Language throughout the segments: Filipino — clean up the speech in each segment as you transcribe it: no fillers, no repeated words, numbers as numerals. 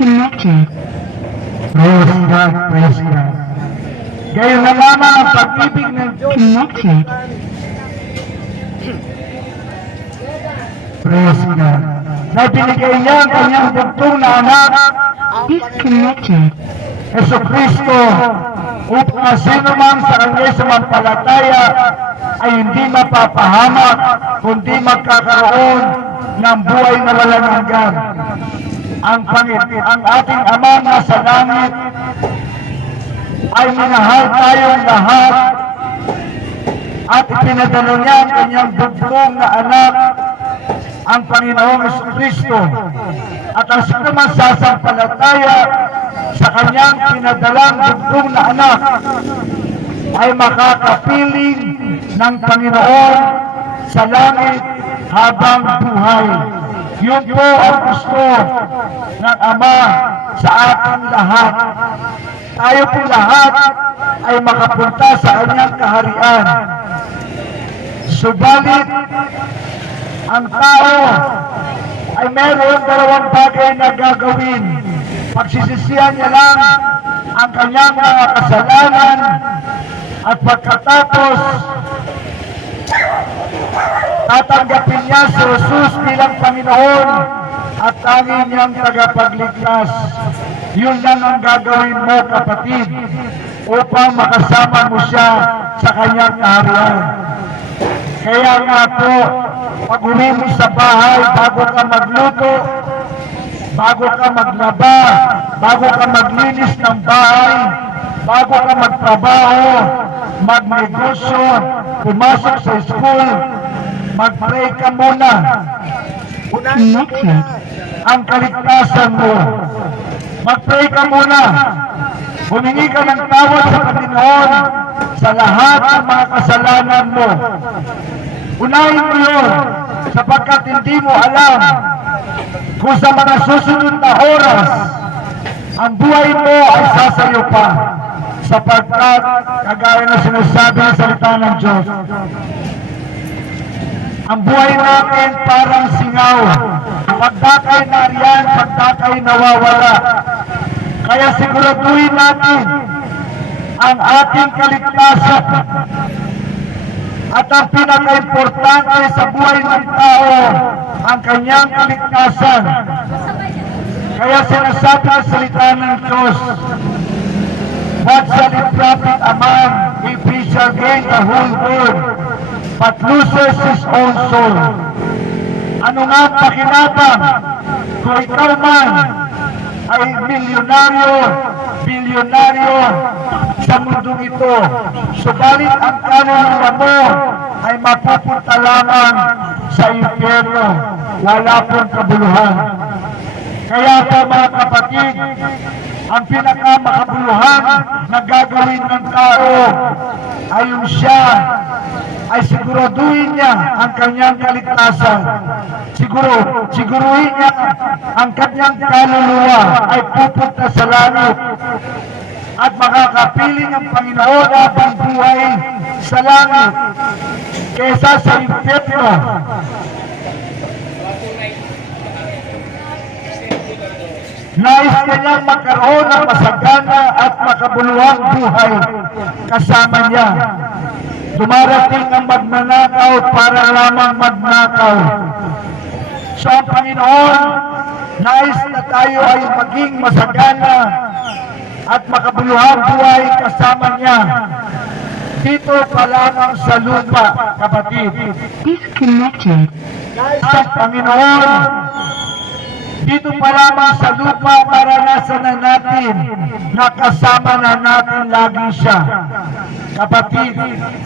Disconnected. Praise God, praise God. Gayon na lamang ang pag-ibig ng Diyos. Connected. Praise God. Na binigay niya ang kanyang bugtong na anak, Disconnected. Yesu Kristo, upang sino man sa kanya sumampalataya ay hindi mapapahamak, kundi magkakaroon ng buhay na walang hanggan. Ang ating Ama na sa langit ay minahal tayong lahat at ipinadalo niya ang kanyang bugtong na anak, ang Panginoong Jesucristo. At ang sino man sasampalataya sa kanyang pinadalang bugtong na anak ay makakapiling ng Panginoon sa langit habang buhay. Yun po ang gusto ng Ama sa ating lahat. Tayo po lahat ay makapunta sa kanyang kaharian. Subalit, ang tao ay meron dalawang bagay na gagawin. Pagsisisihan niya lang ang kanyang mga kasalanan at pagkatapos tatanggapin niya si Jesus bilang Panginoon at tanging niyang tagapagligtas. Yun lang ang gagawin mo, kapatid, upang makasama mo siya sa kanyang kaharian. Kaya nga po, pag uwi mo sa bahay, bago ka magluto, bago ka maglaba, bago ka maglinis ng bahay, bago ka magtrabaho, magnegosyo, pumasok sa school, mag-pray ka muna. Connected. Ang kaligtasan mo. Mag-pray ka muna. Humingi ka ng tawad sa Panginoon sa lahat ng mga kasalanan mo. Unahin mo yun, sapagkat hindi mo alam kung sa mga susunod na oras ang buhay mo ay sasayo pa, sapagkat kagaya na sinasabi ng salita ng Diyos, ang buhay natin parang singaw, pagdakay nariyan, pagdakay nawawala. Kaya siguraduhin natin ang ating kaligtasan. At ang pinaka-importante sa buhay ng tao, ang kanyang kaligtasan. Kaya sinasabi ang salita ng Diyos, what shall it profit a man if he shall gain the whole world, but loses his own soul? Ano nga pakinabang kung ikaw man ay milyonaryo, bilyonaryo sa mundong ito, subalit ang kaluluwa mo ay mapupunta lamang sa impyerno, wala pong kabuluhan. Kaya po mga kapatid, ang pinakamakabuluhan na gagawin ng tao ay yung siya ay siguraduhin niya ang kanyang kaligtasan. Siguruhin niya ang kanyang kaluluwa ay pupunta sa langit at makakapiling ang Panginoon habang buhay sa langit kaysa sa impyerno. Nais kanyang magkaroon ng masagana at makabuluhang buhay kasama niya. Dumarating ang magnanakaw para lamang magnakaw. So ang Panginoon, nais na tayo ay maging masagana at makabuluhang buhay kasama niya. Dito pa lamang sa lupa, kapatid. Disconnected. Ang Panginoon, dito pa lamang sa lupa, maranasan na natin na kasama na natin lagi siya. Kapatid,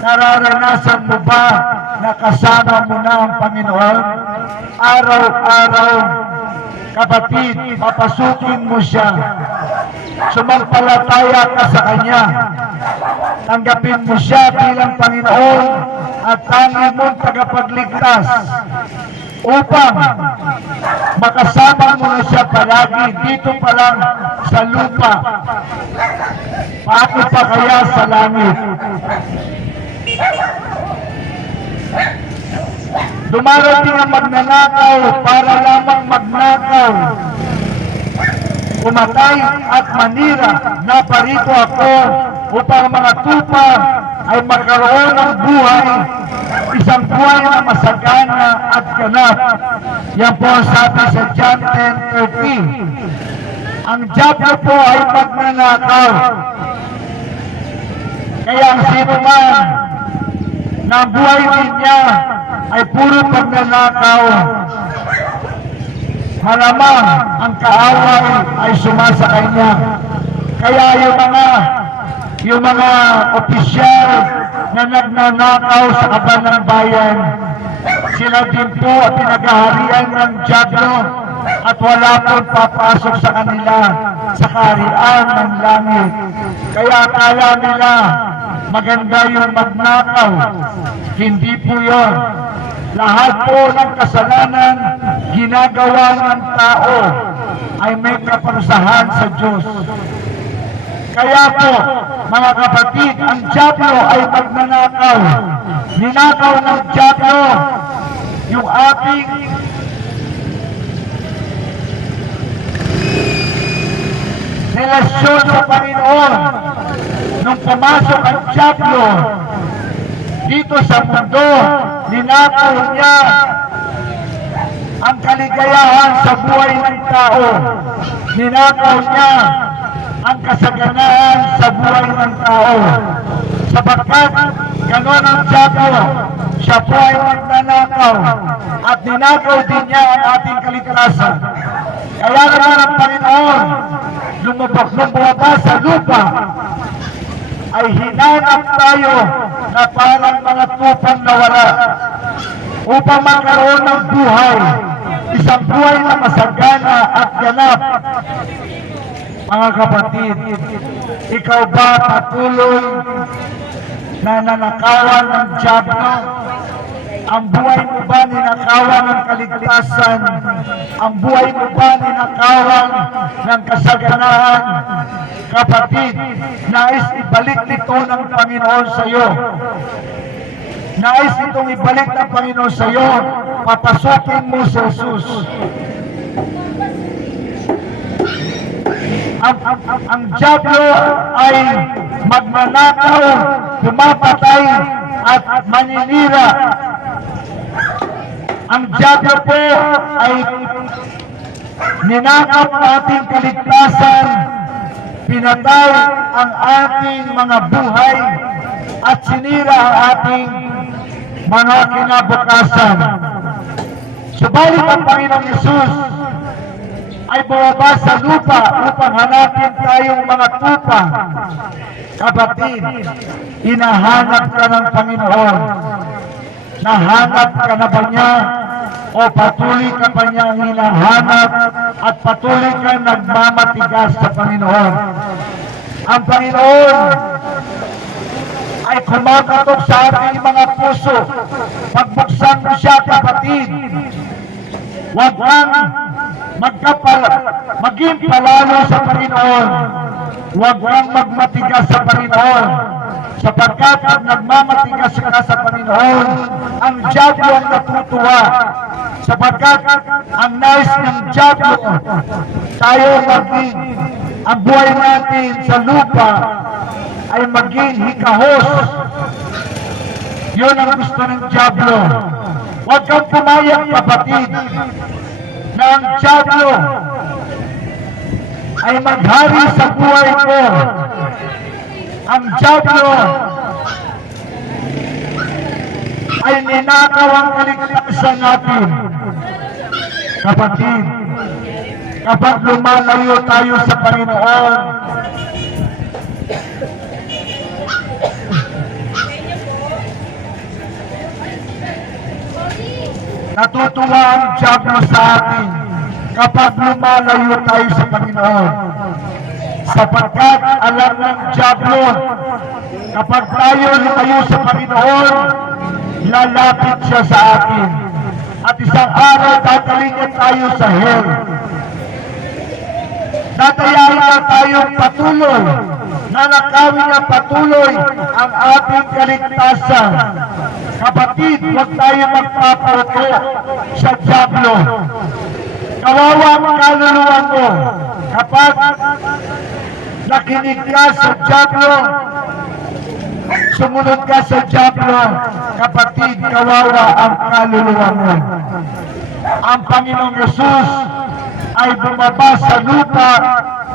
nararanasan mo ba na kasama mo na ang Panginoon? Araw-araw, kapatid, papasukin mo siya. Sumampalataya ka sa Kanya. Tanggapin mo siya bilang Panginoon at tanging mong tagapagligtas upang makasama mo na siya palagi dito pa lang sa lupa. Paano pa kaya sa langit? Dumarating ang magnanakaw para lamang magnakaw. pumatay at manira na parito ako upang mga tupa ay magkaroon ng buhay, isang buhay na masagana at ganap. Yan po ang sabi sa John 10:13. Ang diablo po ay magnanakaw. Kaya ang sino man na ang buhay din niya ay puro pagnanakaw, malamang ang kaaway ay sumasa kanya. Kaya yung mga opisyal na nagnanakaw sa kaban ng bayan, sila din po at pinagaharian ng diablo at wala pong papasok sa kanila sa kaharian ng langit. Kaya akala nila maganda yung magnakaw. Hindi po yun. Lahat po ng kasalanan ginagawa ng tao ay may kaparusahan sa Diyos. Kaya po, mga kapatid, ang diablo ay magnanakaw. Ninakaw ng diablo yung ating relasyon sa Panginoon. Nung pumasok ang diablo dito sa mundo, ninakaw niya ang kaligayahan sa buhay ng tao. Ninakaw niya ang kasaganaan sa buhay ng tao. Sapagkat gano'n ang diablo, siya po ay magnanakaw at ninakaw din niya ang ating kaligtasan. Kaya naman ang Panginoon, nung bumaba sa lupa, ay hinanap tayo na parang mga tupang nawala upang magkaroon ng buhay, isang buhay na masagana at ganap. Mga kapatid, ikaw ba patuloy na nanakawan ng diablo? Ang buhay mo ba ninakawan ng kaligtasan? Ang buhay mo ba ninakawan ng kasaganaan? Kapatid, nais ibalik nito ng Panginoon sa iyo. Nais itong ibalik ng Panginoon sa iyo. Papasukin mo si Jesus. Ang diablo ay magnanakaw, pumapatay at maninira. Ang diablo po ay ninakap ating kaligtasan, pinatay ang ating mga buhay at sinira ang ating mga kinabukasan. Subalit ang Panginoong Hesus ay bumaba sa lupa upang hanapin tayong mga tupa. Kapatid, hinahanap ka ng Panginoon. Nahanap ka na ba niya? O patuloy ka pa niyang hinahanap at patuloy ka nagmamatigas sa Panginoon? Ang Panginoon ay kumakatok sa ating mga puso. Pagbuksan mo siya, kapatid. Huwag kang maging palalo sa Panginoon. Huwag kang magmatigas sa Panginoon. Sapagkat pag nagmamatigas ka sa Panginoon, ang diablo ang natutuwa. Sapagkat ang nais ng diablo, tayo maging, ang buhay natin sa lupa ay maging hikahos. Yun ang gusto ng diablo. Huwag kang pumayag, kapatid, na ang diablo ay maghari sa buhay ko. Ang diablo ay ninakaw ang kaligtasan natin. Kapatid, kapag lumalayo tayo sa Panginoon, natutuwa ang diablo sa atin kapag lumalayo tayo sa Panginoon. Sapagkat alam ng diablo, kapag tayo lumayo sa Panginoon, lalapit siya sa atin. At isang araw dadalhin niya tayo sa hell. Dadayain niya tayong patuloy, nanakawin niya patuloy ang ating kaligtasan. Kapatid, huwag tayo magpaparuto sa diablo. Kawawa ang kaluluwa mo. kapag nakinig ka sa dyablo, sumunod ka sa dyablo, kapatid, kawawa ang kaluluwa mo. Ang Panginoong Yesus ay bumaba sa lupa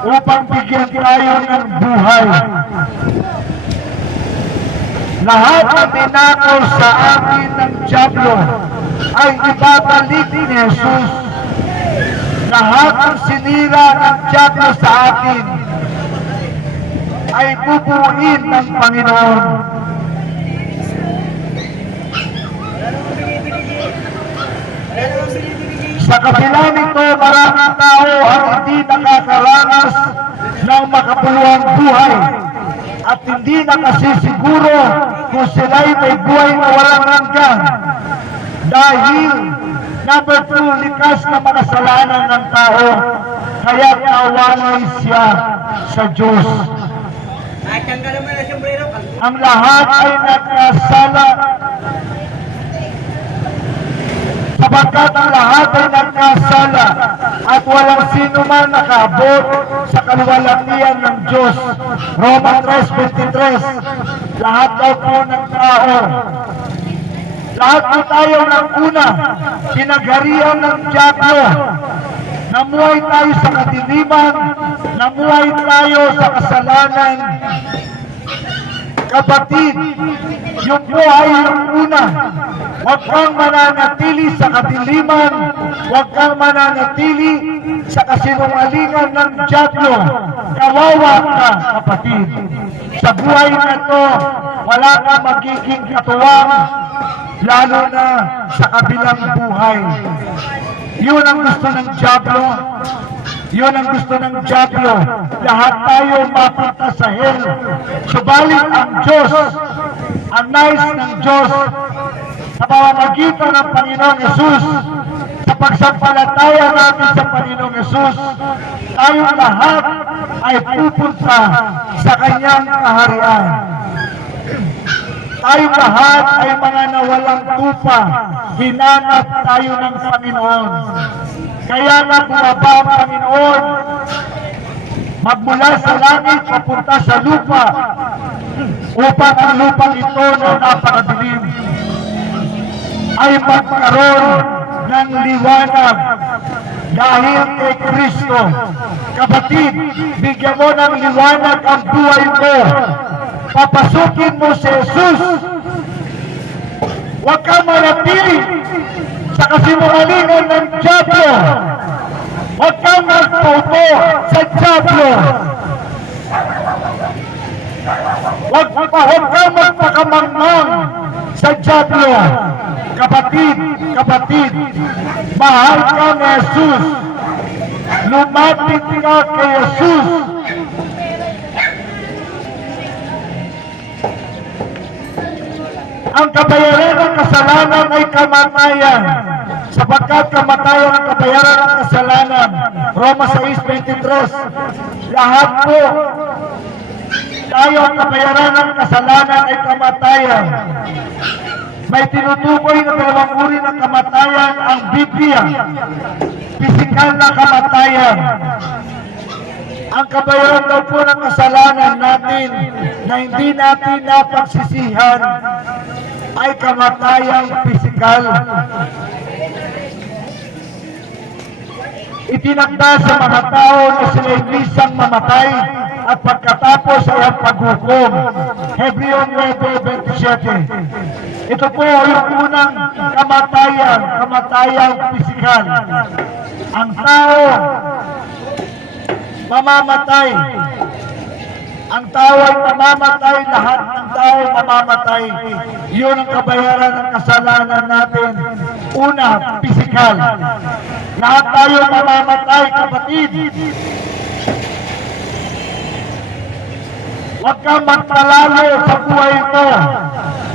upang bigyan tayo ng buhay. Lahat na tinakaw sa atin ng dyablo ay ibabalik ni Jesus. Lahat ng sinira ng dyablo sa atin ay bubuin ng Panginoon. Sa kabila nito, maraming tao ang hindi nakakaranas ng makabuluhang buhay at hindi nakasisiguro kung sila'y may buhay na walang hanggan. Dahil, number 2, likas na makasalanan ng tao, kaya nawalay siya sa Diyos. Ang lahat ay nagkasala, sapagkat ang lahat ay nagkasala at walang sino man nakaabot sa kaluwalhatian ng Diyos. Roma 3:23. Lahat daw po ng tao, lahat po tayo ng una, pinagharian ng dyablo. Namuhay tayo sa kadiliman, namuhay tayo sa kasalanan. Kapatid, yung buhay ng una, huwag kang mananatili sa kadiliman, huwag kang mananatili sa kasinungalingan ng dyablo. Kawawa ka, kapatid. Sa buhay na to, wala ka magiging katuwang, lalo na sa kabilang buhay. Yun ang gusto ng dyablo. Yun ang gusto ng dyablo. Lahat tayo mapunta sa hell. Subalit ang Diyos, ang nais ng Diyos, sa pamamagitan ng Panginoong Yesus, sa pagsampalataya natin sa Panginoong Yesus, tayong lahat ay pupunta sa Kanyang kaharian. Tayong lahat ay mga nawalang tupa, hinanap tayo ng Panginoon. Kaya nga bumaba ang Panginoon, magmula sa langit papunta sa lupa, upang ang lupang ito na napakadilim ay magkaroon ng liwanag dahil kay Kristo. Kapatid, bigyan mo ng liwanag ang buhay mo. Papasukin mo si Jesus. Huwag kang manatili sa kasinungalingan ng dyablo. Huwag kang magtuto sa dyablo. Huwag kang magpakamangmang sa dyablo. Kapatid, mahal ka ni Jesus. Lumapit ka kay Jesus. Ang kabayaran ng kasalanan ay kamatayan, sapagkat kamatayan ang kabayaran ng kasalanan. Roma 6:23. Lahat po tayo ang kabayaran ng kasalanan ay kamatayan. May tinutukoy na dalawang uri ng kamatayan ang Biblia. Pisikal na kamatayan. Ang kabayaran daw po ng kasalanan natin na hindi natin napagsisihan ay kamatayang pisikal. Itinakda sa mga tao na sila'y lisang mamatay at pagkatapos ay ang paghukom. Hebreo 9:27. Ito po yung unang kamatayang pisikal. Ang tao mamamatay. Ang tao ay mamamatay, lahat ng tao mamamatay. Yun ang kabayaran ng kasalanan natin. Una, pisikal. Lahat tayo mamamatay, kapatid. Huwag kang magpalalo sa buhay ito.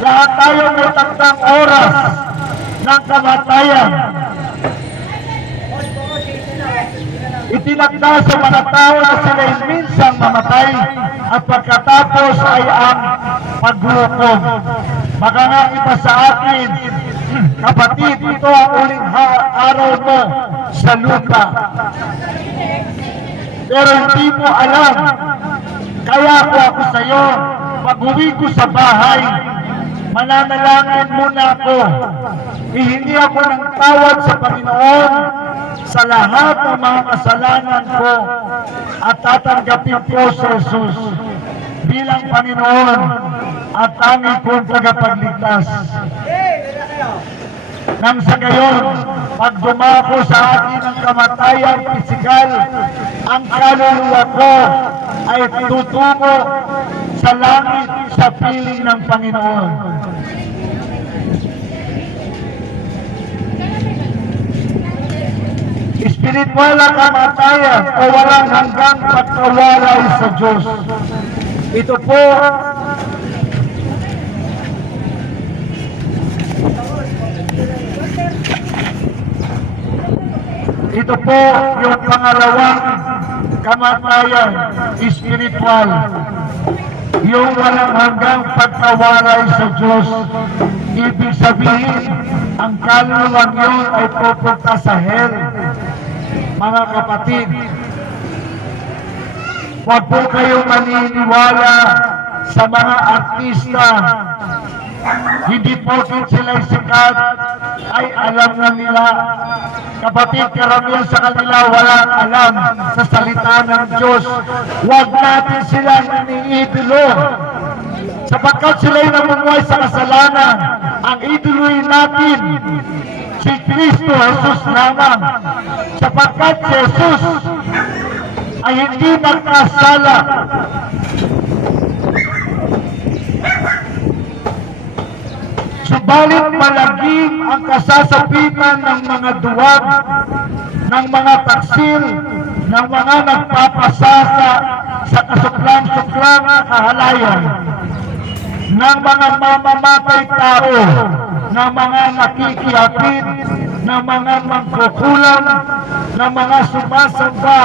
Lahat tayo may takdang oras ng kamatayan. Itinakda sa mga tao na sila'y minsang mamatay at pagkatapos ay ang paghukom. Baka nga iba sa akin, kapatid, ito ang uling araw mo sa lupa. pero hindi mo alam. Kaya ako sa iyo, pag-uwi ko sa bahay, mananalangin muna ako. Hihingi ako ng tawad sa Panginoon sa lahat ng mga kasalanan ko at tatanggapin ko si Jesus bilang Panginoon at tanging kong tagapagligtas. Nang sa gayon, pag dumako sa akin ang kamatayan pisikal, ang kaluluwa ko ay tutungo sa langit sa piling ng Panginoon. Espiritual na kamatayan o walang hanggang pagkawalay sa Diyos. Ito po yung pangalawang kamatayan, espiritual. Yung walang hanggang pagkawalay sa Diyos. Ibig sabihin, ang kaluluwang yun ay pupunta sa hell. Mga kapatid, huwag po kayong maniniwala sa mga artista. Hindi po sila sikat, ay alam na nila. Kapatid, karamihan sa kanila walang alam sa salita ng Diyos. Huwag natin silang iniidolo, sapagkat sila'y namumuhay sa kasalanan. Ang idoloy natin, si Kristo Jesus lamang, sapagkat si Jesus ay hindi nagkasala. Subalit malagim ang kasasapitan ng mga duwag, ng mga taksil, ng mga nagpapasasa sa kasuklam-suklam na kahalayan, ng mga mamamatay tao, ng mga nakikiyapit, ng mga mangkukulam, ng mga sumasamba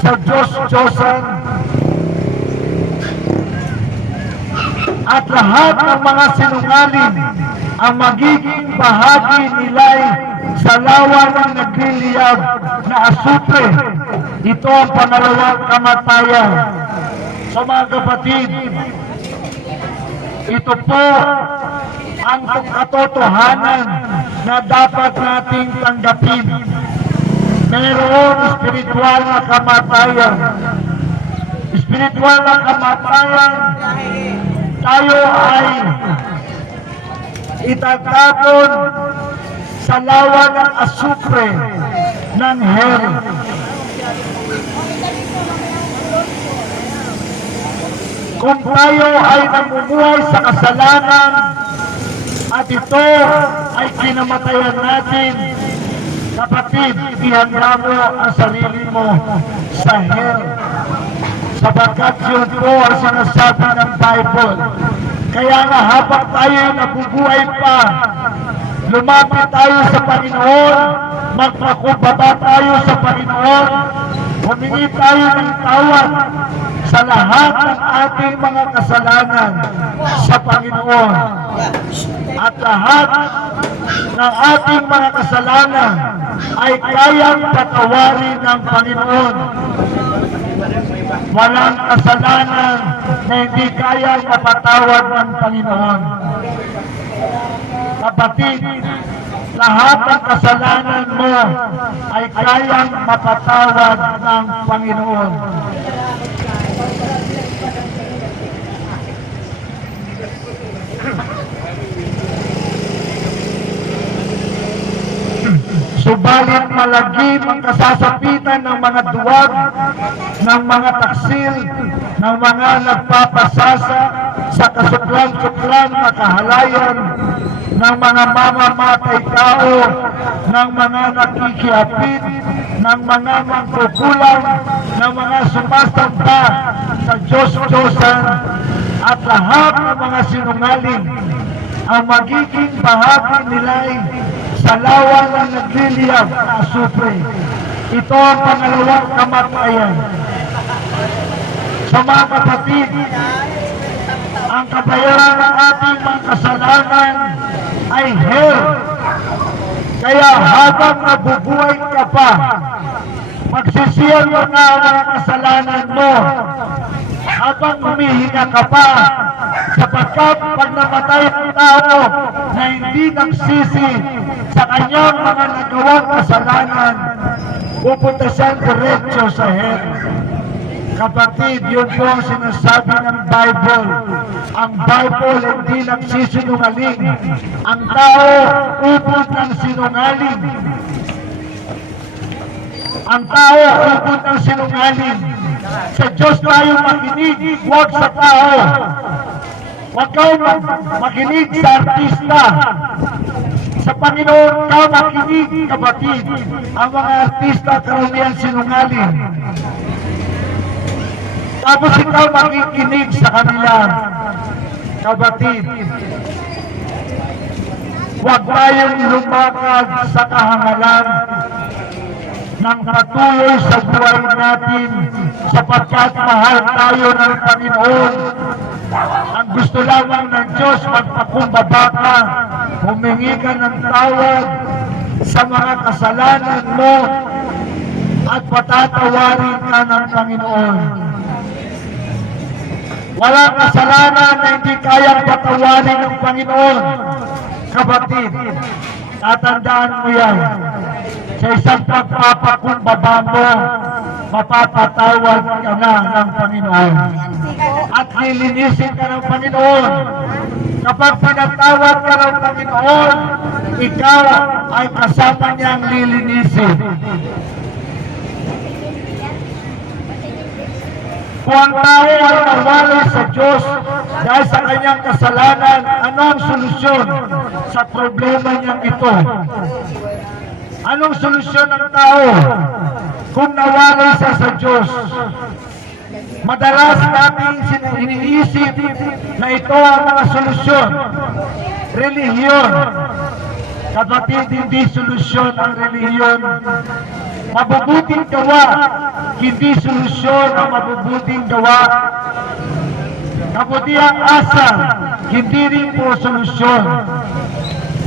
sa Diyos-Diyosan, at lahat ng mga sinungaling. Ang magiging bahagi nila'y sa lawa ng nagliliyab na asupre. Ito ang pangalawang kamatayan. So mga kapatid, ito po ang katotohanan na dapat nating tanggapin. Mayroong espiritual na kamatayan. Espiritual na kamatayan, tayo ay itatapon sa lawa ng asupre ng hell. Kung tayo ay namumuhay sa kasalanan at ito ay kinamatayan natin, kapatid, ihanda mo ang sarili mo sa hell. Sapagkat yun po ang sinasabi ng Bible. Kaya nga habang tayo nabubuhay pa, lumapit tayo sa Panginoon, magpakumbaba tayo sa Panginoon, humingi tayo ng tawad sa lahat ng ating mga kasalanan sa Panginoon. At lahat ng ating mga kasalanan ay kayang patawarin ng Panginoon. Walang kasalanan na hindi kayang mapatawad ng Panginoon. Kapatid, lahat ng kasalanan mo ay kayang mapatawad ng Panginoon. Subalit malagim ang kasasapitan ng mga duwag, ng mga taksil, ng mga nagpapasasa sa kasuklan-suklan na kahalayan, ng mga mamamatay tao, ng mga nakikiapit, ng mga mangkukulang, ng mga sumasamba sa Diyos-Diyosan, at lahat ng mga sinungaling. Ang magiging bahagi nila'y sa lawa ng nagliliyab na asupre. Ito ang pangalawang kamatayan. Sa mga kapatid, ang kabayaran ng ating mga kasalanan ay hell. Kaya habang nabubuhay ka pa, Magsisiyal mo na ang mga kasalanan mo habang humihinga ka pa, sapagkat pag namatay ang tao na hindi nagsisi sa kanyang mga nagawang kasalanan, pupunta siyang diretso sa hell. Kapatid, yun po ang sinasabi ng Bible. Ang Bible hindi nagsisinungaling. Ang tao upod ng sinungaling. Ang tao upod ng sinungaling. Sa Diyos tayo makinig, huwag sa tao. Huwag kang makinig sa artista. Sa Panginoon ka makinig, kapatid. Ang mga artista karamihan sinungaling. Tapos ikaw makikinig sa kanila, kapatid. Huwag tayong lumakad sa kahangalan ng patuloy sa buhay natin sapagkat mahal tayo ng Panginoon. Ang gusto lamang ng Diyos, magpakumbaba ka, humingi ka ng tawad sa mga kasalanan mo at patatawarin ka ng Panginoon. Walang kasalanan na hindi kayang patawarin ng Panginoon. Kapatid, tatandaan mo yan. Sa isang pagpapakumbaba mo, mapapatawad ka na ng Panginoon. At lilinisin ka ng Panginoon. Kapag pinatawad ka ng Panginoon, ikaw ay kasama niyang lilinisin. Kung ang tao ay nawalay sa Diyos dahil sa kanyang kasalanan, ano ang solusyon sa problema niyang ito? Anong solusyon ng tao kung nawalay siya sa Diyos? Madalas natin iniisip na ito ang mga solusyon. Relihiyon. Kapatid, hindi solusyon ang relihiyon. Mabubuting gawa, hindi solusyon ang mabubuting gawa. Kabutiang asal, hindi rin po solusyon.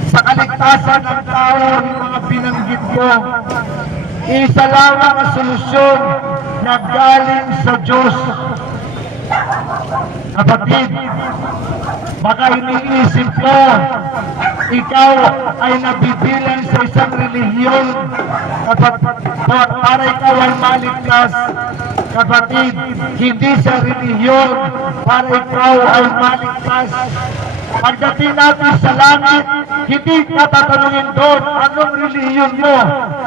Sa kaligtasan ng tao, yung mga binanggit ko, isa lamang ang solusyon na galing sa Diyos. Kapatid, baka iniisip mo, ikaw ay nabibilang sa isang relihiyon para ikaw ay maligtas. Kapatid, hindi sa relihiyon para ikaw ay maligtas. Pagdating natin sa langit, hindi ka tatanungin doon, anong relihiyon mo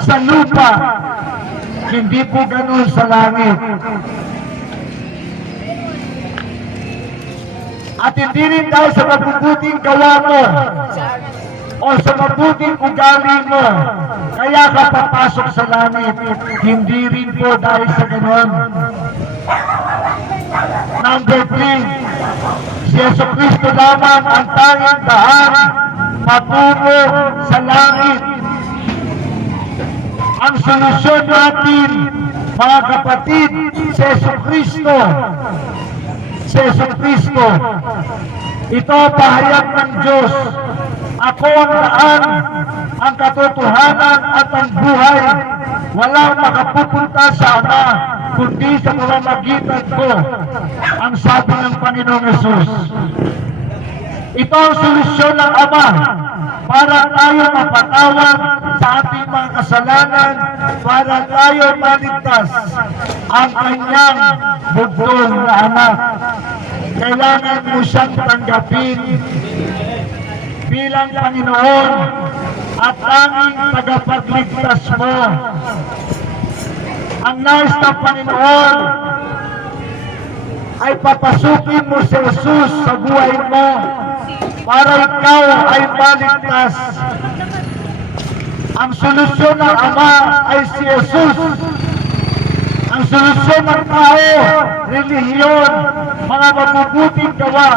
sa lupa? Hindi po ganun sa langit. At hindi rin dahil sa mabubuting gawa mo o sa mabuting ugali mo kaya ka papasok sa langit. Hindi rin po dahil sa ganun. Number 3, si Jesucristo lamang ang tanging daan patungo sa langit. Ang solusyon natin, mga kapatid, si Jesucristo. Si Jesucristo. Ito pahayag ng Diyos. Ako ang daan, ang katotohanan at ang buhay. Walang makapupunta sa Ama, kundi sa pamamagitan ko. Ang sabi ng Panginoong Hesus. Ito ang solusyon ng Ama para tayo mapatawad sa ating mga kasalanan, para tayo maligtas. Ang kanyang bugtong na anak, kailangan mo siyang tanggapin bilang Panginoon at tanging tagapagligtas mo. Ang nais ng Panginoon ay papasukin mo si Jesus sa buhay mo para ikaw ay maligtas. Ang solusyon ng Ama ay si Jesus. Ang solusyon ng tao, relihiyon, mga mabubuting gawa.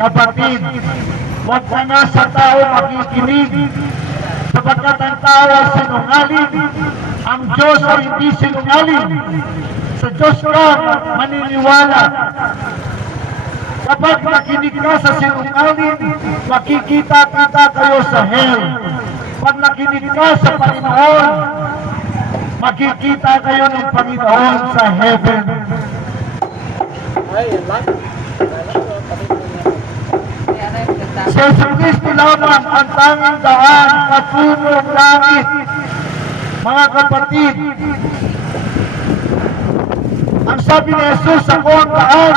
Kapatid, huwag ka na sa tao makikinig, sapagkat ang tao ay sinungaling. Ang Diyos ay hindi sinungaling. Sa Diyos ka maniniwala. Kapag nakinig ka sa sinungaling, makikita-kita kayo sa hell. Pag nakinig ka sa Panginoon, makikita kayo ng Panginoon sa heaven. Si Jesucristo lamang ang tanging daan patungong langit. Mga kapatid, ang sabi ni Jesus, ako ang daan.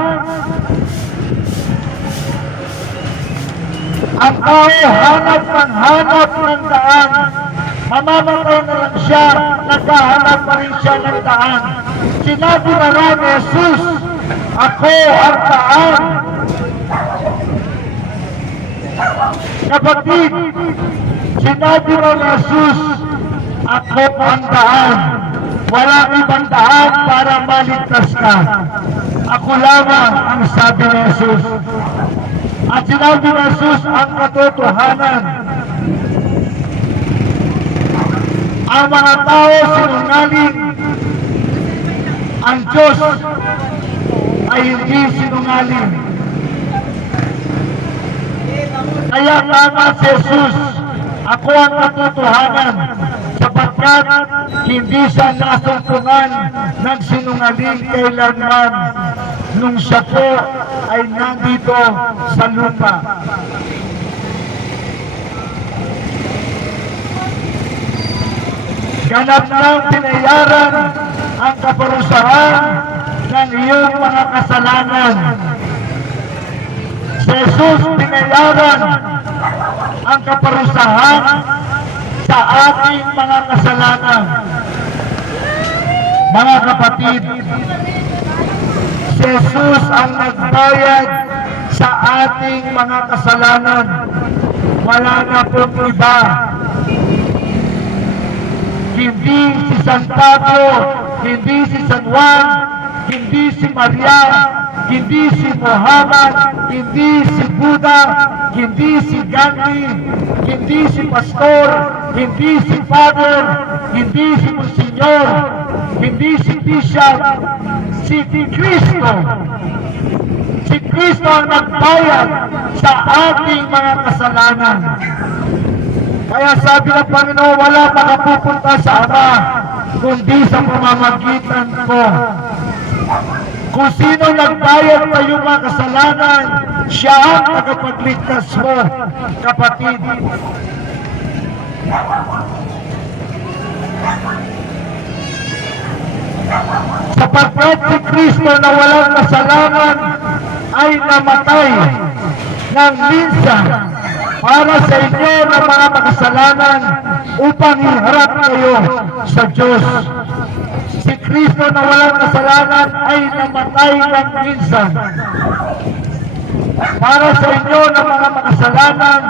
Ang tao hanap ng daan. Mamamatay na lang siya, naghahanap pa rin siya ng daan. Sinabi na nga ni Jesus, ako ang daan. Kapatid, sinabi na ni Jesus, ako ang daan. Walang ibang daan para maligtas ka. Ako lamang ang sabi ni Jesus. At sinabi ni Jesus ang katotohanan. Ang mga tao sinungaling, ang Diyos ay hindi sinungaling. Kaya tama si Jesus, ako ang katotohanan, sapagkat hindi siya nasumpungan ng sinungaling kailanman nung siya po ay nandito sa lupa. Ganap nang binayaran ang kaparusahan ng iyong mga kasalanan. Si Jesus binayaran ang kaparusahan sa ating mga kasalanan. Mga kapatid, si Jesus ang nagbayad sa ating mga kasalanan. Wala na pong iba. Hindi si San Pablo, hindi si San Juan, hindi si Maria, hindi si Muhammad, hindi si Buddha, hindi si Gandhi, hindi si Pastor, hindi si Father, hindi si Monsignor, hindi si Bishop, si Kristo. Si Kristo ang nagbayad sa ating mga kasalanan. Kaya sabi ng Panginoon, wala makapupunta sa Ama, kundi sa pamamagitan ko. Kung sino nagbayad sa iyong mga kasalanan, siya ang tagapagligtas mo, kapatid. Sapagkat si Kristo na walang kasalanan ay namatay ng minsan para sa inyo na mga makasalanan upang iharap kayo sa Diyos. Si Kristo na walang kasalanan ay namatay ng minsan para sa inyo na mga makasalanan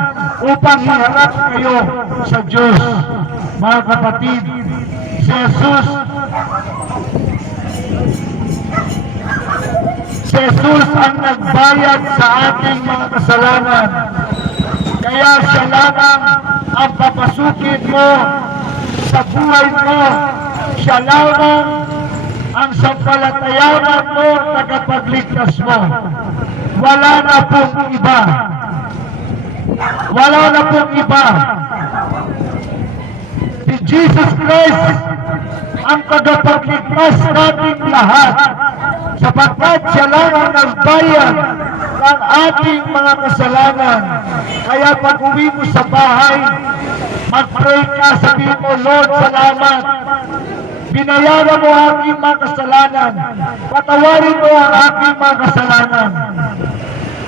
upang iharap kayo sa Diyos. Mga kapatid, si Jesus ang nagbayad sa ating mga kasalanan. Kaya siya lamang ang papasukin mo sa buhay mo. Siya lamang ang sampalatayanan mo, tagapagligtas mo. Wala na pong iba. Wala na pong iba. Si Jesus Christ ang tagapagligtas nating lahat, sapagkat siya lang ang nagbayad ng ating mga kasalanan. Kaya pag uwi mo sa bahay, mag-pray ka, sabihin mo, Lord, salamat. Binayaran mo ang aking mga kasalanan. Patawarin mo ang aking mga kasalanan.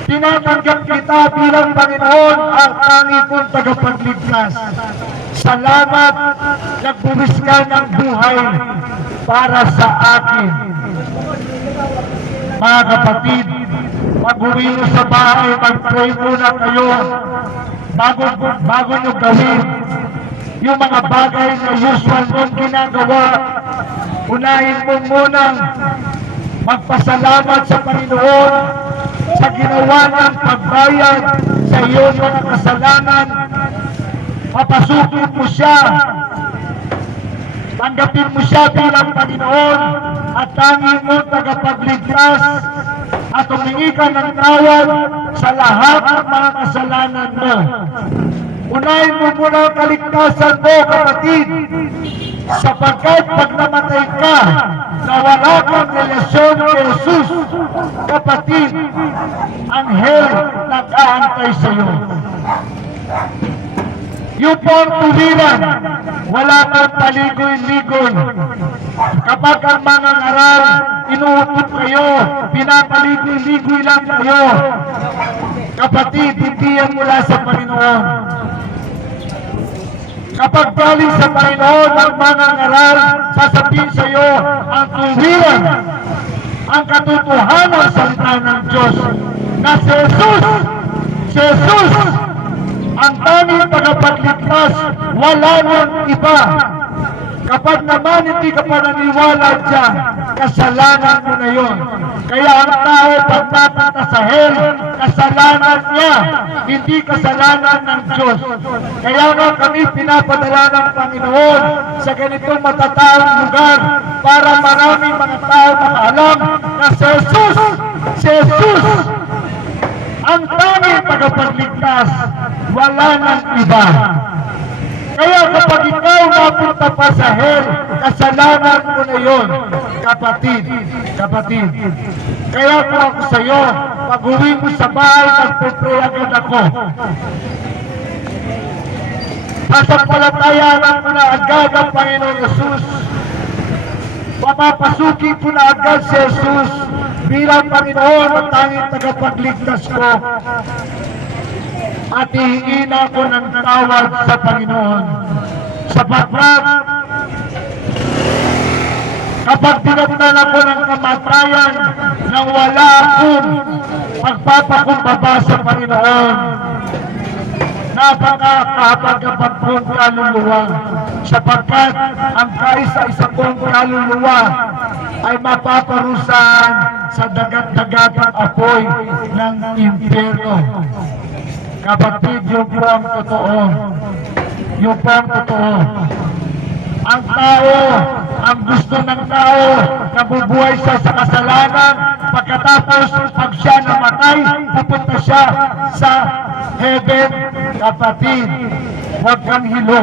Tinatanggap kita bilang Panginoon, ang tanging kong tagapagligtas. Salamat, nagbuwis ka ng buhay para sa akin. Mga kapatid, pag-uwi mo sa bahay, mag-pray muna kayo bago nyo gawin yung mga bagay na usual mong ginagawa. Unahin mo munang magpasalamat sa Panginoon sa ginawa ng pagbayad sa iyong mga kasalanan. Papasukin mo siya, tanggapin mo siya bilang Panginoon at tanging mo tagapagligtas, at humingi ka ng tawad sa lahat ng mga kasalanan mo. Unahin mo muna ang kaligtasan mo, kapatid. Sapagkat pag namatay ka, na wala kang relasyon kay Jesus, kapatid, ang hell nag-aantay sa iyo. Yung po ang tuwiran, wala kang paligoy-ligoy. Kapag ang mga ngaral, inuutot kayo, pinapaligoy-ligoy lang kayo. Kapatid, hindi yan mula sa Panginoon. Kapag galing sa Panginoon ang mga ngaral, sasabihin sa iyo ang tuwiran, ang katotohanan sa salita ng Diyos, na si Jesus, ang tanging tagapagligtas, wala nang iba. Kapag naman hindi ka pa naniwala dyan, kasalanan mo na yun. Kaya ang tao pag napunta sa hell, kasalanan niya, hindi kasalanan ng Diyos. Kaya nga kami pinapadala ng Panginoon sa ganitong matataong lugar para maraming mga tao makaalam na si Jesus, ang tanging tagapagligtas, wala nang iba. Kaya kapag ikaw napunta pa sa hell, kasalanan mo na yun, kapatid. Kaya po ako sa iyo, pag uwi mo sa bahay, magpupray agad ako. Sasampalatayanan mo na agad ang Panginoon Jesus. Papapasukin ko na agad si Jesus bilang Panginoon at tanging tagapagligtas ko. At hihingin ako ng tawad sa Panginoon. Sapagkat kapag dinatnan ako ng kamatayan nang wala akong pagpapakumbaba sa Panginoon, napakakapagkapag kong kaluluwa. Sapagkat ang kaisa-isa kong kaluluwa ay mapaparusahan sa dagat-dagatang apoy ng impyerno. Kapatid, yung po ang totoo. Yung po ang totoo. Ang tao, ang gusto ng tao, nabubuhay siya sa kasalanan, pagkatapos pag siya namatay, pupunta siya sa heaven. Kapatid, huwag kang hilo.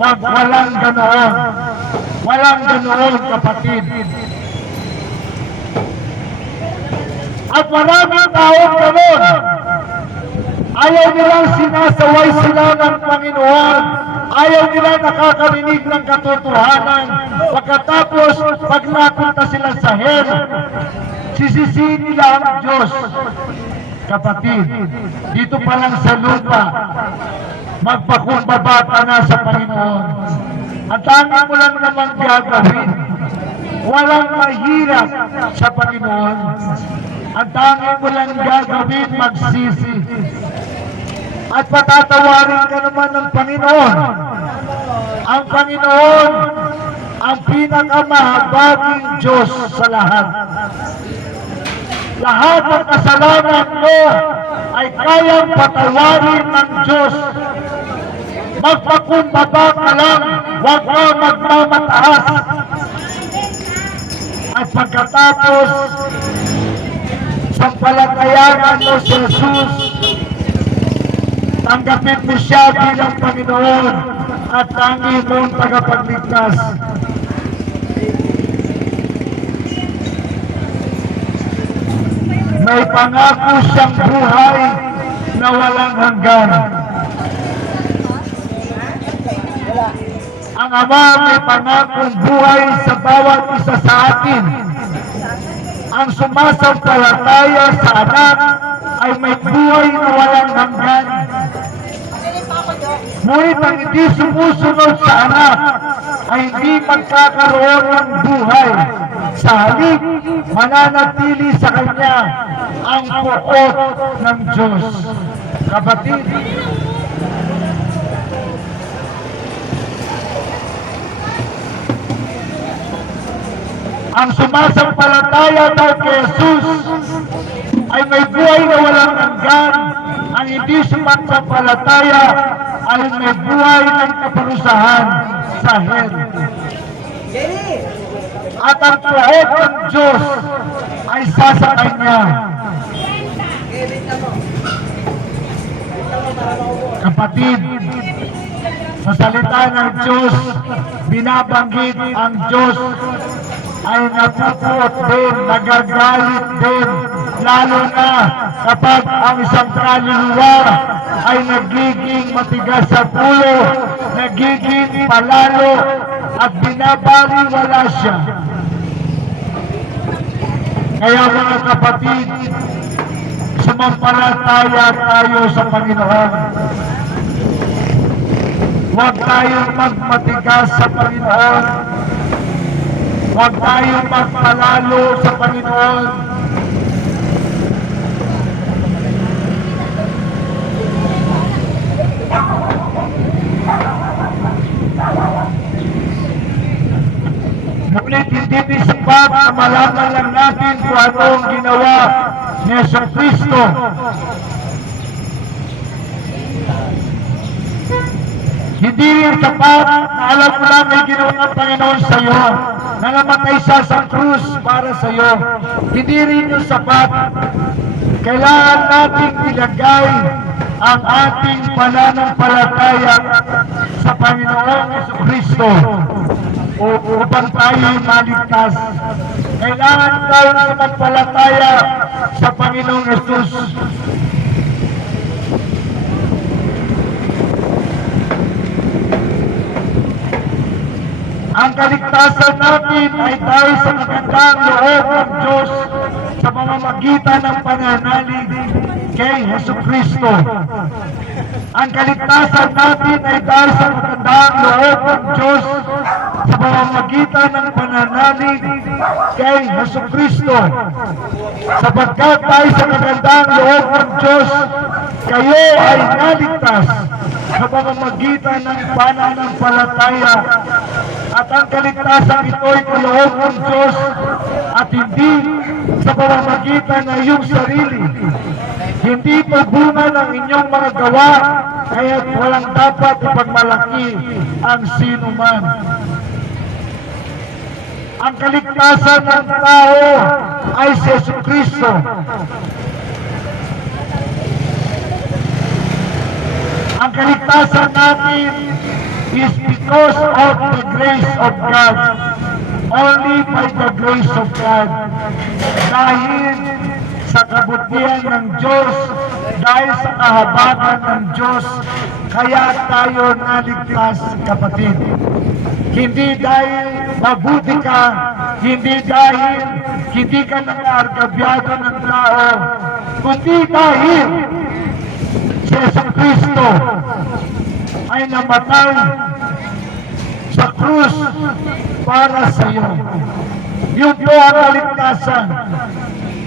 Walang ganoon. Walang ganoon, kapatid. At maraming taong ganoon. Ayaw nilang sinasaway sila ng Panginoon. Ayaw nila nakakarinig ng katotohanan. Pagkatapos, pag napunta sila sa hell, sisisihin nila ang Diyos. Kapatid, dito pa lang sa lupa, magpakumbaba ka na sa Panginoon. Ang tanging mo lang naman gagawin, walang mahirap sa Panginoon. Ang tanging mo lang gagawin, magsisi. At patatawarin ka naman ng Panginoon. Ang Panginoon, ang pinakamahabaging Diyos sa lahat. Lahat ng kasalanan mo ay kayang patawarin ng Diyos. Magpakumbaba ka lang, huwag ka magmamataas. At pagkatapos, sampalatayanan mo si Jesus, tanggapin mo siya bilang Panginoon at tanging mong tagapagligtas. May pangako siyang buhay na walang hanggan. Ang Ama may pangakong buhay sa bawat isa sa atin. Ang sumasampalataya sa Anak ay may buhay na walang hanggan. Ngunit ang hindi sumusunod sa Anak ay hindi magkakaroon ng buhay. Sa halip, mananatili sa Kanya ang puot ng Diyos. Kapatid, ang sumasampalataya daw kay Jesus ay may buhay na walang hanggan. Ang hindi sumasampalataya ay may buhay ng kaparusahan sa hell. At ang puot ng Diyos ay sa Kanya. Kapatid, Sa salita ng Diyos, binabanggit ang Diyos ay napupuot din, nagagalit din, lalo na kapag ang isang kaluluwa ay nagiging matigas sa ulo, nagiging palalo, at binabaliwala siya. Kaya mga kapatid, sumampalataya tayo sa Panginoon. Huwag tayong magmatigas sa Panginoon. Huwag tayong magpalalo sa Panginoon. Ngunit hindi sapat na malaman lang natin kung ano ang ginawa ni Jesucristo. Hindi rin sapat na alam mo lang may ginawa ng Panginoon sa iyo, na namatay siya sa krus para sa iyo. Hindi rin yung sapat. Kailangan nating ilagay ang ating pananampalataya sa Panginoong Jesucristo upang tayo maligtas. Kailangan tayo magpalataya sa Panginoong Jesus. Ang kaligtasan natin ay dahil sa magandang loob ng Diyos sa pamamagitan ng pananalig kay Jesucristo. Ang kaligtasan natin ay dahil sa magandang loob ng Diyos sa pamamagitan ng pananalig kay Jesucristo. Sapagkat dahil sa magandang loob ng Diyos, kayo ay naligtas sa pamamagitan ng pananampalataya. At ang kaligtasan ito ay kaloob ng Diyos at hindi sa pamamagitan ng iyong sarili. Hindi ito bunga ng inyong mga gawa, kaya walang dapat ipagmalaki ang sino man. Ang kaligtasan ng tao ay si Jesucristo. Ang kaligtasan natin is because of the grace of God. Only by the grace of God. Dahil sa kabutihan ng Diyos, dahil sa kahabagan ng Diyos, kaya tayo naligtas, kapatid. Hindi dahil mabuti ka, hindi dahil hindi ka nangargabyado ng tao, kundi dahil si Jesucristo ay namatay sa krus para sa iyo. Yun po ang kaligtasan.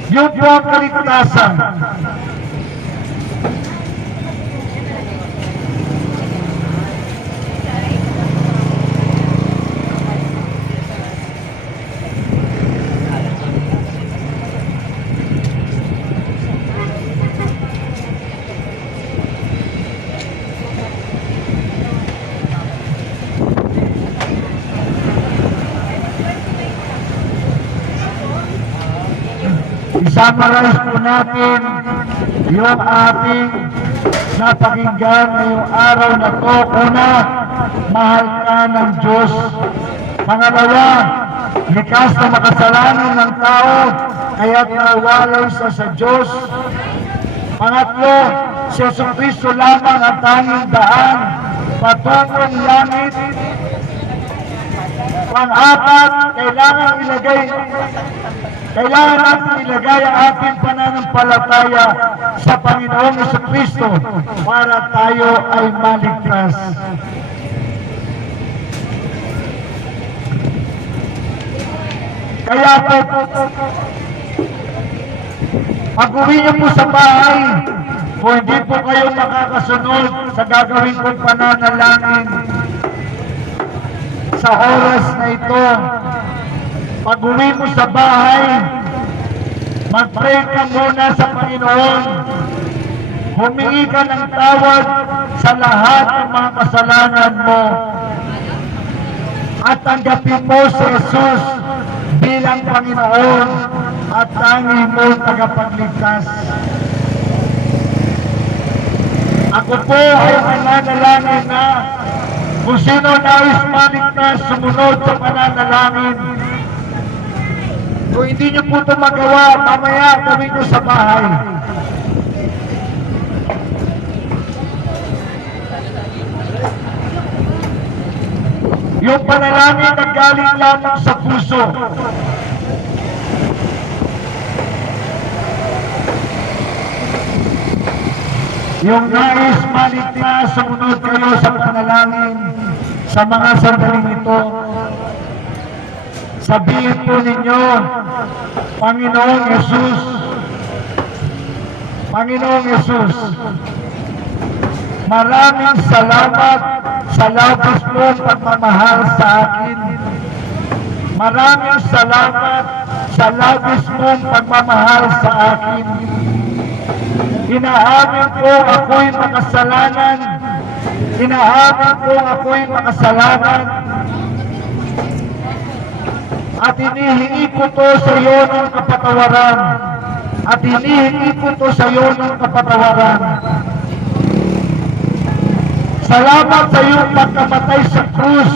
Yun po ang kaligtasan. Summarize po natin yung ating napakinggan ngayong araw na to. Una, mahal ka ng Diyos. Pangalawa, likas na makasalanan ng tao, kaya't nawalay siya sa Diyos. Pangatlo, si Jesucristo lamang ang tanging daan patungong langit. Pang-apat, kailangan natin ilagay ang ating pananampalataya sa Panginoong Jesucristo para tayo ay maligtas. Kaya po, pag-uwi niyo po sa bahay, kung hindi po kayo makakasunod sa gagawin kong pananalangin sa oras na ito, pag-uwi mo sa bahay, mag-pray ka muna sa Panginoon. Humingi ka ng tawad sa lahat ng mga kasalanan mo. At tanggapin mo si Jesus bilang Panginoon at tanging mo tagapagligtas. Ako po ay nananalangin na Kung sino nais maligtas, sumunod sa pananalangin. Kung hindi niyo po ito magawa, mamaya gawin niyo sa bahay. Yung panalangin na galing lamang sa puso. Yung nais maligtas, sumunod kayo sa panalangin sa mga sandaling ito. Sabihin po ninyo, Panginoong Yesus, Panginoong Yesus, maraming salamat sa labis mong pagmamahal sa akin. Maraming salamat sa labis mong pagmamahal sa akin. Inaamin ko ako'y makasalanan. Inaamin ko ako'y makasalanan. At hinihingi ko to sa iyo ng kapatawaran. At hinihingi ko to sa iyo ng kapatawaran. Salamat sa iyong pagkamatay sa krus.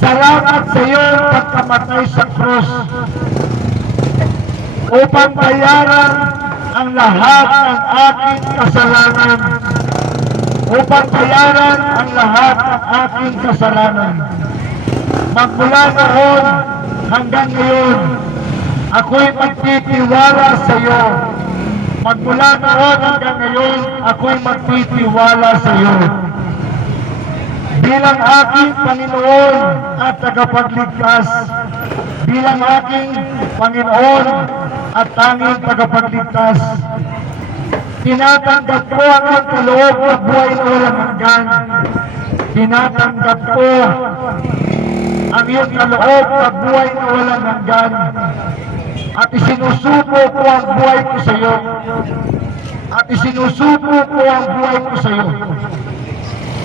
Salamat sa iyong pagkamatay sa krus. Upang bayaran ang lahat ng aking kasalanan. Upang bayaran ang lahat ng aking kasalanan. Magmula noon hanggang ngayon, ako'y magtitiwala sa iyo. Magmula noon hanggang ngayon, ako'y magtitiwala sa iyo. Bilang aking Panginoon at tagapagligtas, bilang aking Panginoon at tanging tagapagligtas, tinatanggap ko ang iyong kaloob na buhay na walang hanggan. Tinatanggap ko ang iyong kaloob na buhay na walang hanggan. At isinusubo ko ang buhay ko sa iyo. At isinusubo ko ang buhay ko sa iyo.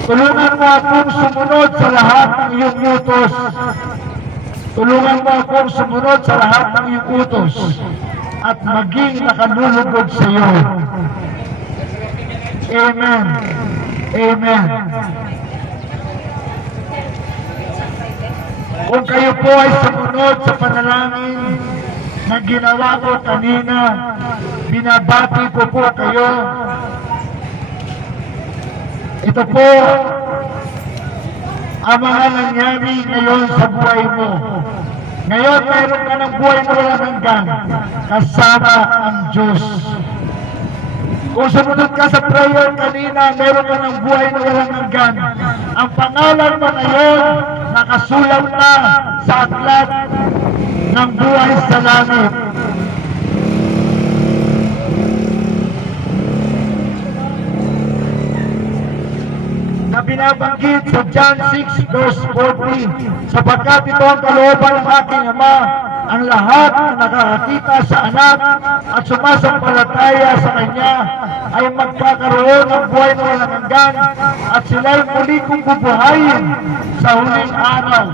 Tulungan mo akong sumunod sa lahat ng iyong utos. Tulungan mo akong sumunod sa lahat ng iyong utos. At maging nakalulugod sa iyo. Amen. Amen. Kung kayo po ay sumunod sa panalangin na ginawa ko kanina, binabati ko po kayo. Ito po ang mga nangyari ngayon sa buhay mo. Ngayon, mayroon ka ng buhay na walang hanggan kasama ang Diyos. Kung sumunod ka sa prayer kanina, mayroon ka ng buhay na walang hanggan. Ang pangalan mo ngayon, nakasulat na sa aklat ng buhay sa langit. Na binabanggit sa John 6 verse 40, sapagkat ito ang kalooban ng aking Ama, ang lahat na nakakakita sa anak at sumasampalataya sa kanya ay magkakaroon ng buhay na walang hanggan at sila'y muli kong bubuhayin sa huling araw.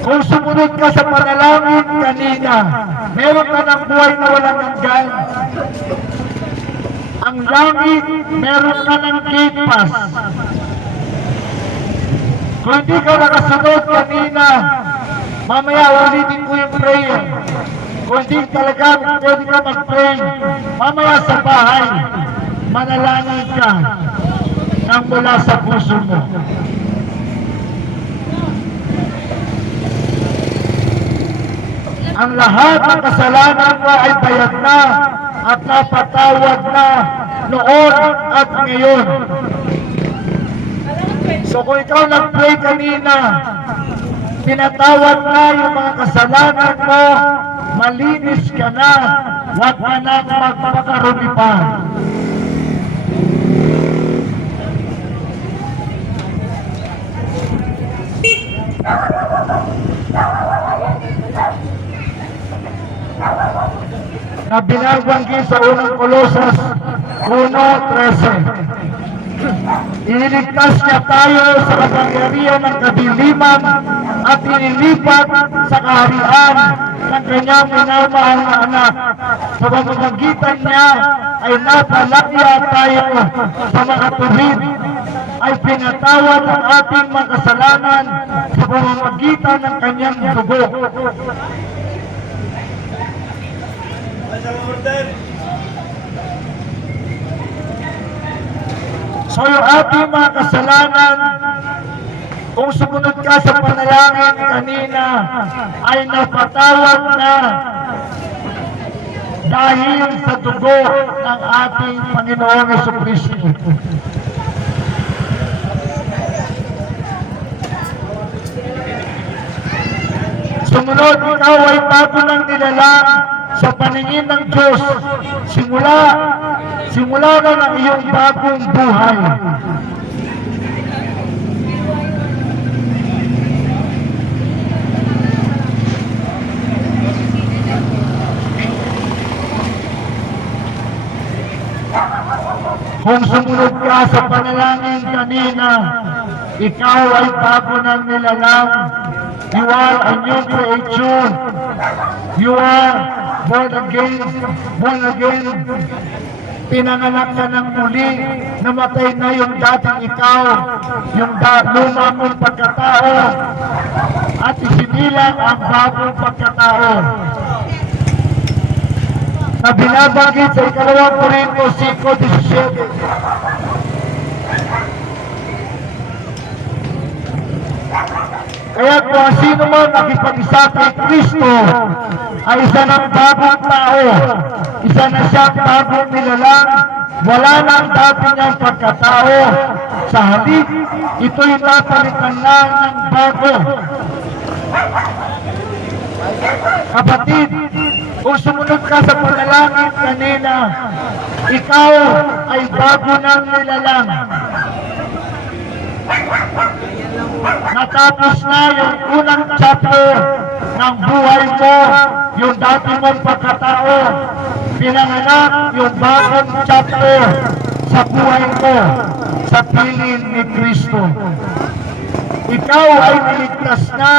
Kung sumunod ka sa panalangin kanina, meron ka ng buhay na walang hanggan. Ang langit, meron ka ng gate pass. Kung hindi ka nakasunod kanina, mamaya ulitin ko yung prayer. Kung hindi talaga pwede ka mag-pray, mamaya sa bahay, manalangin ka nang mula sa puso mo. Ang lahat ng kasalanan mo ay bayad na at napatawad na noon at ngayon. So kung ikaw nag-pray kanina, tinatawad na yung mga kasalanan mo, malinis ka na, huwag ka na magpakarumi pa. Na binabanggi sa unang Kolosas 1:13. Iniligtas niya tayo sa kapangyarihan ng kadiliman at inilipat sa kaharian ng kanyang minamahal na anak. Sa pamamagitan niya ay napalakya tayo sa mga tuwid, ay pinatawad ang ating mga kasalanan sa pamamagitan ng kanyang dugo. So yung ating mga kasalanan, kung sumunod ka sa panalangin kanina, ay napatawad na dahil sa dugo ng ating Panginoong Jesucristo. Sumunod, ikaw ay bago ng nilalang sa paningin ng Diyos. Simula na ng iyong bagong buhay. Kung sumunod ka sa panalangin kanina, ikaw ay bago ng nilalang. You are a new creation. You are born again. Pinanganak ka ng muli, namatay na yung dating ikaw, yung luma mong pagkatao, at isinilang ang bagong pagkatao. Na binabanggit sa 2 Corinto 5:17. Kaya kung sino man nakipag-isa kay Kristo ay isa ng bagong tao, isa na siyang bagong nilalang, wala na ang dati niyang pagkatao. Sa halip, ito'y napalitan na ng bago. Kapatid, kung sumunod ka sa panalangin kanina, ikaw ay bago ng nilalang. Natapos na yung unang chapter ng buhay mo, yung dati mong pagkatao. Pinanganak yung bagong chapter sa buhay mo, sa piling ni Kristo. Ikaw ay niligtas na,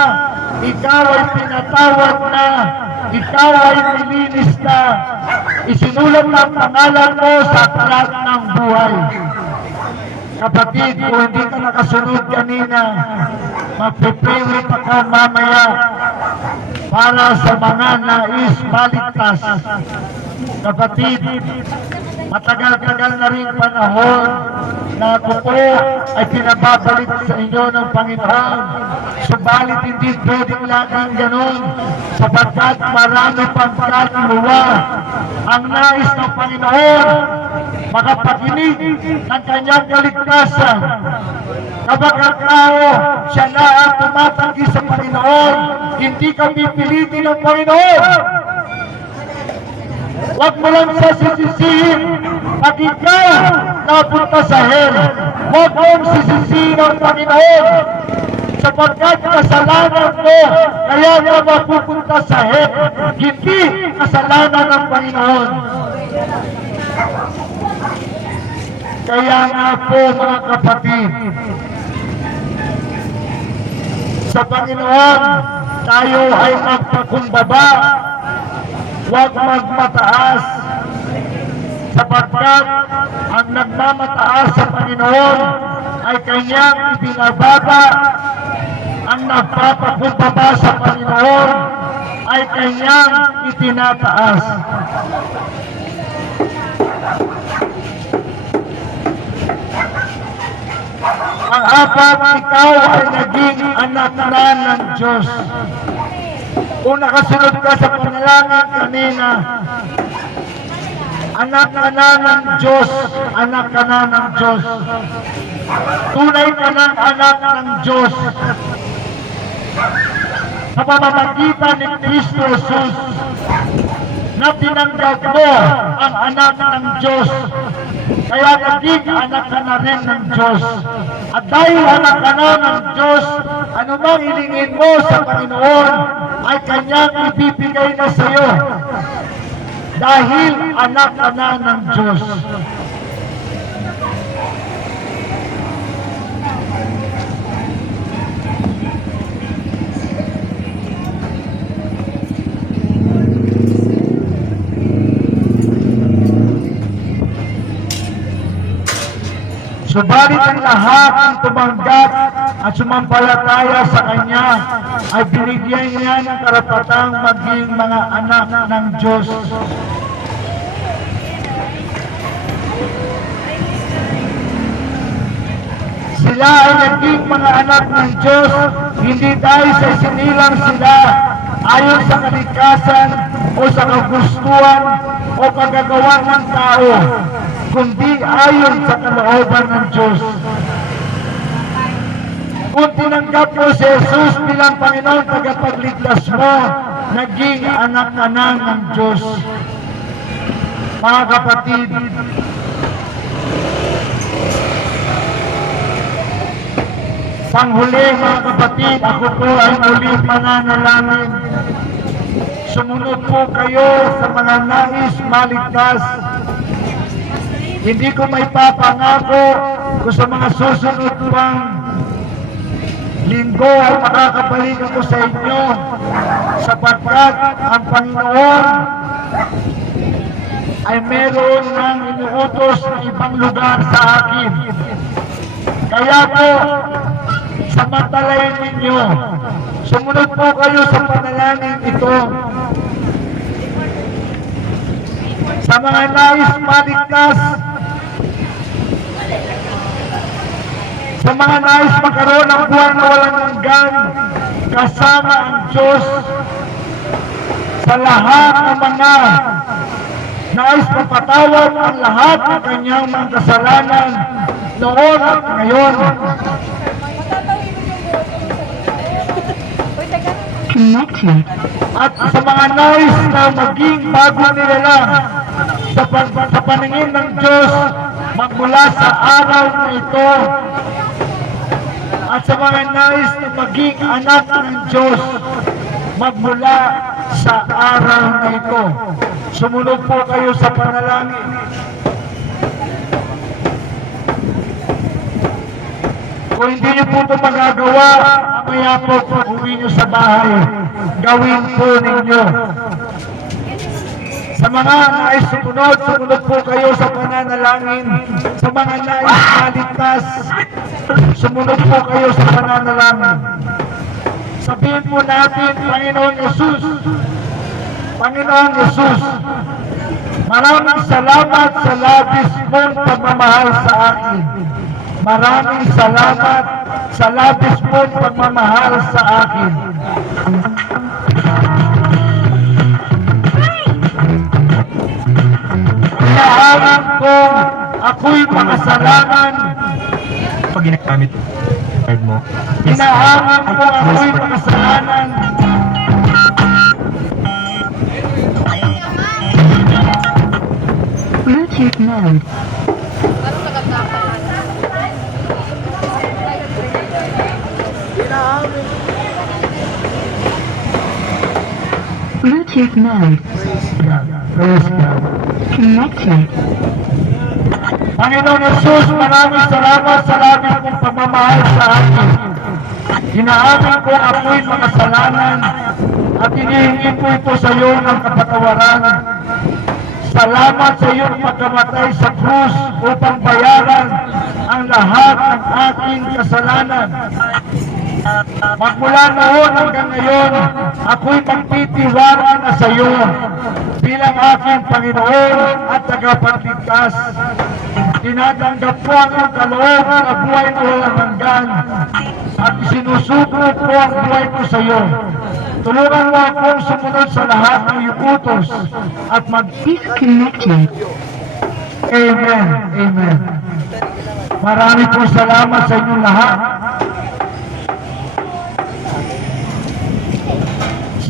ikaw ay pinatawad na, ikaw ay nilinis na. Isinulat ang pangalan mo sa aklat ng buhay. Kapatid, kung hindi ka nakasunod kanina, magpe-pray pa ka mamaya para sa mga nais baligtas. Kapatid, matagal-tagal na rin panahon na ako ay pinababalik sa inyo ng Panginoon. Subalit hindi pwedeng laging ganun, sapagkat marami pang kaluluwa ang nais ng Panginoon makapakinig ng kanyang kaligtasan. Kapag ang tao, siya na ang tumatanggi sa Panginoon, hindi ka pipilitin ng Panginoon. Huwag mo lang siya sisisihin at ikaw napunta sa hell. Huwag mong sisisihin ang Panginoon sapagkat kasalanan mo kaya ka mapupunta sa hell, hindi kasalanan ng Panginoon. Kaya nga po mga kapatid, sa Panginoon tayo ay magpakumbaba, huwag magmataas, sapagkat ang nagmamataas sa Panginoon ay kanyang ibinababa, ang nagpapakumbaba sa Panginoon ay kanyang itinataas. Ang apat, ikaw ay naging anak na ng Diyos. Kung nakasunod ka sa panalangin kanina, anak ka na ng Diyos, anak ka na ng Diyos. Tunay ka ng anak ng Diyos. Sa pamamagitan ni Kristo Jesus, na tinanggap mo ang anak ng Diyos, kaya naging anak ka na rin ng Diyos. At dahil anak ka na ng Diyos, anumang hilingin mo sa Panginoon ay kanyang ibibigay na sa iyo. Dahil anak ka na ng Diyos. Subalit ang lahat ng tumanggap at sumampalataya sa Kanya ay binigyan niya ng karapatang maging mga anak ng Diyos. Sila ay naging mga anak ng Diyos, hindi dahil sa isinilang sila ayon sa kalikasan o sa kagustuhan o kagagawa ng tao, kundi ayon sa kalooban ng Diyos. Kung tinanggap mo si Jesus bilang Panginoon tagapagligtas mo, naging anak ka na ng Diyos. Mga kapatid, panghuli mga kapatid, ako po ay muli mananalangin. Sumunod po kayo sa mga nais maligtas. Hindi ko may papangako kung sa mga susunod pang linggo ay makakabalik ako sa inyo sapagkat ang Panginoon ay meron ng inuutos na ibang lugar sa akin. Kaya po, samantalayin ninyo. Sumunod po kayo sa panalangin ito. Sa mga nais maligtas, sa mga nais magkaroon ng buhay na walang hanggan, kasama ang Diyos, sa lahat ng mga nais mapatawad ang lahat ng kanyang mga kasalanan noon at ngayon. Connected. At sa mga nais na maging bago nilalang sa paningin ng Diyos magmula sa araw na ito, at sa mga nais na maging anak ng Diyos magmula sa araw na ito, sumunod po kayo sa panalangin. Kung hindi niyo po ito magagawa, kaya po pag-uwi niyo sa bahay, gawin po ninyo. Sa mga nais sumunod, sumunod po kayo sa pananalangin. Sa mga nais maligtas, sumunod po kayo sa pananalangin. Sabihin po natin, Panginoon Jesus, Panginoon Jesus, maraming salamat sa labis mong pagmamahal sa akin. Maraming salamat sa labis mong pagmamahal sa akin. Inaalam kong ako'y makasalanan. Pag ginagamit card mo. Inaalam kong ako'y makasalanan. Bluetooth mode. Bluetooth mode. Praise God. Connected. Panginoon Jesus, maraming salamat sa labis mong pagmamahal sa akin. Inaamin ko ako'y makasalanan at hinihingi ko ito sa iyo ng kapatawaran. Salamat sa iyong pagkamatay sa krus upang bayaran ang lahat ng aking kasalanan. Magmula noon hanggang ngayon, ako'y magtitiwala na sa iyo bilang aking Panginoon at tagapagligtas. Tinatanggap ko ang iyong kaloob na buhay na walang hanggan at isinusuko ko ang buhay ko sa iyo. Tulungan mo akong sumunod sa lahat ng iyong utos at Disconnected. Amen. Amen. Marami po salamat sa inyong lahat.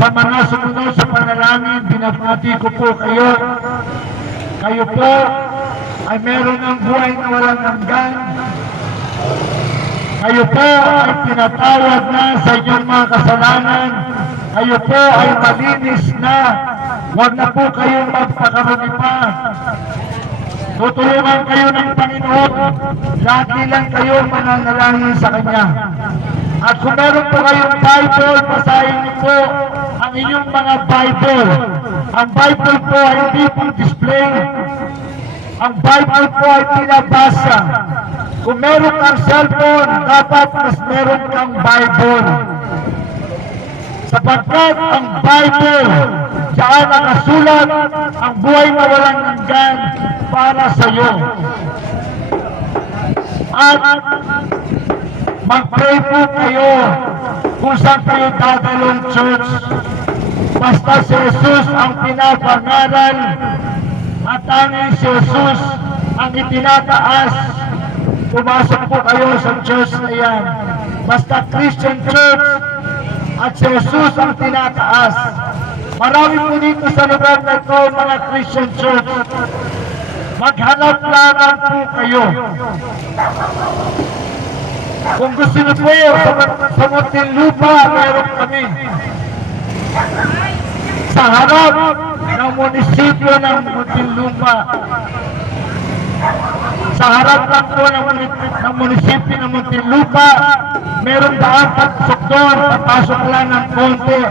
Sa mga sumunod sa panalangin, binabati ko po kayo. Kayo po ay meron ng buhay na walang hanggan. Kayo po ay pinatawad na sa inyong mga kasalanan. Kayo po ay malinis na. Huwag na po kayong magpakarumi pa. Tutulungan kayo ng Panginoon. Lagi lang kayo mananalangin sa Kanya. At kung meron po kayong Bible, basahin niyo po ang inyong mga Bible. Ang Bible po ay hindi po display. Ang Bible po ay pinabasa. Kung meron kang cellphone, dapat mas meron kang Bible. Sapagkat ang Bible, diyan nakasulat ang buhay na walang hanggan para sa iyo. At mag-pray po kayo kung saan kayo dadalong church. Basta si Jesus ang pinapangaral at tanging si Jesus ang itinataas. Pumasok po kayo sa church na yan. Basta Christian church at si Jesus ang tinataas. Marami po dito sa lugar na ito mga Christian church. Maghanap lamang po kayo. Kung gusto niyo po sa Muntinlupa, meron kami. Sa harap ng munisipyo ng Muntinlupa. Sa harap lang po ng munisipyo ng Muntinlupa, meron daan pagsok doon, papasok lang ng konti.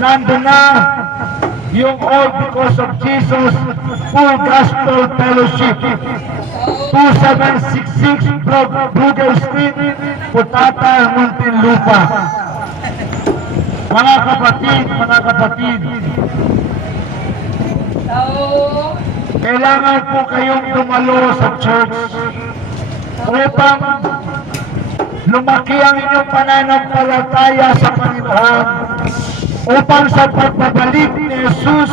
Nandun na yung All Because of Jesus Full Gospel Fellowship. 2766 Brugel Street, Putata, Muntinlupa. Mga kapatid, kailangan po kayong dumalo sa church upang lumaki ang inyong pananampalataya sa Panginoon, upang sa pagbabalik ni Jesus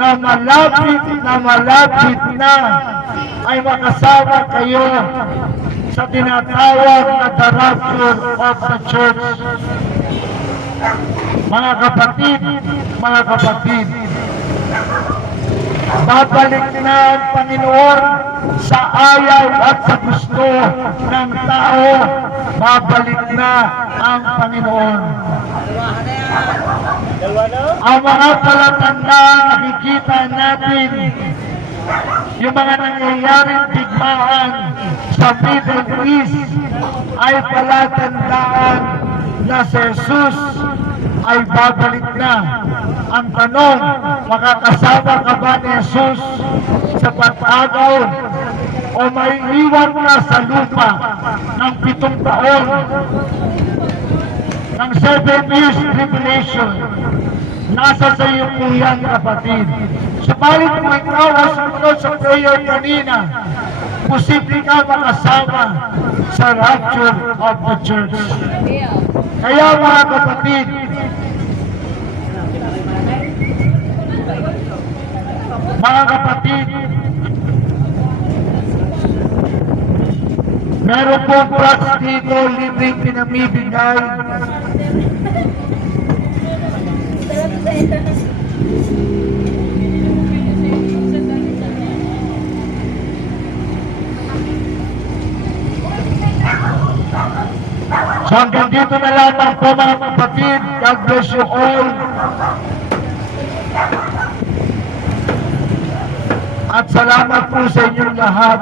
na malapit na ay makasama kayo sa tinatawag na the rapture of the church. Mga kapatid, babalik na ang Panginoon sa ayaw at sa gusto ng tao. Babalik na ang Panginoon. Ang mga palatandaan nakikita natin, yung mga nangyayaring digmaan sa Middle East ay palatandaan na si Jesus ay babalik na. Ang tanong, makakasama ka ba ni Jesus sa pag-agaw o may iwan na sa lupa ng 7 taon ng 7 years tribulation? Nasa sa iyo po yan, kapatid. Subalit kung ikaw ang sumunod sa prayer kanina, posible ka makasama sa rapture of the church. Kaya mga kapatid, meron pong tracts dito, libreng pinamibigay. So hanggang dito na lamang po mga kapatid. God bless you all. At salamat po sa inyong lahat.